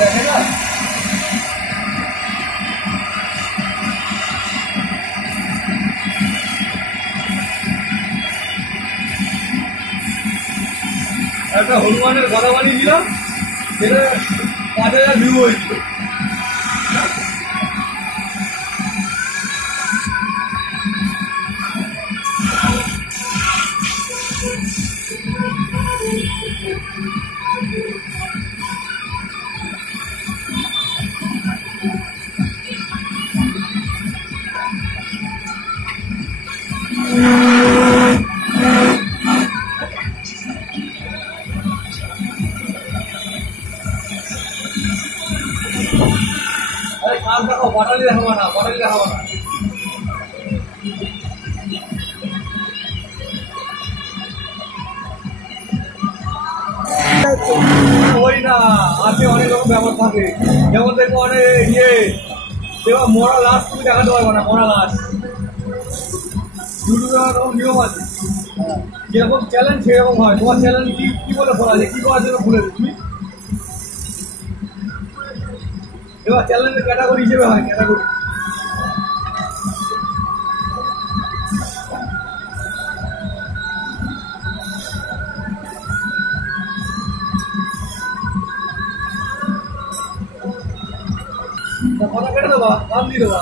দেখে না একটা হনুমানের গড়া বানিয়েছিলাম, সেটা 5,000 ভিউ হয়েছিল। কাজ দেখো, বটালি দেখাবো না, বটালি দেখাবো না। ওই না, আছে অনেক রকম ব্যাপার থাকে, যেমন দেখবো অনেক এবার মরা লাশ তুমি দেখাতে পারবো না, মরা লাশ ইউটিউবে আমার তখন নিয়ম আছে, যেরকম চ্যালেঞ্জ সেরকম হয়। তোমার চ্যালেঞ্জ কি বলে বলা যায়, কি করার জন্য ভুলে তুমি এবার চ্যালেঞ্জের ক্যাটাগরি হিসেবে হয়, ক্যাটাগরি। কথা কেটে দেবা, নাম দিয়ে দেবা।